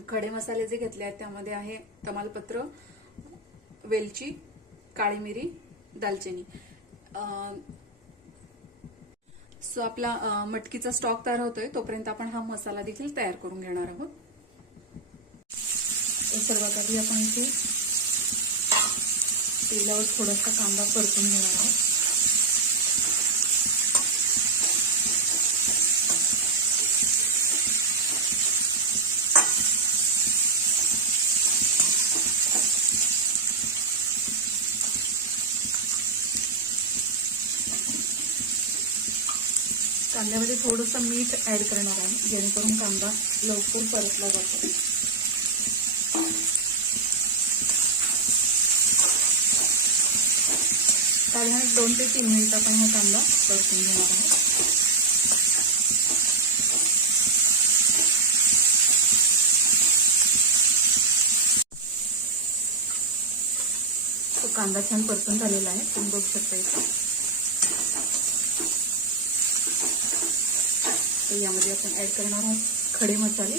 खडे मसाले जे घेतले आहेत त्यामध्ये आहे तमालपत्र, वेलची, काळी मिरी, दालचिनी. सो आपला मटकीचा स्टॉक तयार होतोय तोपर्यंत आपण हा मसाला देखील तयार करून घेणार आहोत. सर्वात आधी आपण इथे तेलावर थोडासा कांदा परतून घेणार आहोत. कांद्यामध्ये थोडंसं मीठ ऍड करणार आहे जेणेकरून कांदा लवकर परतला जातो. साधारण 2 ते 3 मिनिट आपण हा कांदा परतून घेणार आहोत. तो कांदा छान परतून झालेला आहे, तुम्ही बघू शकता इथे. तर यामध्ये आपण ऍड करणार आहोत खडे मसाले.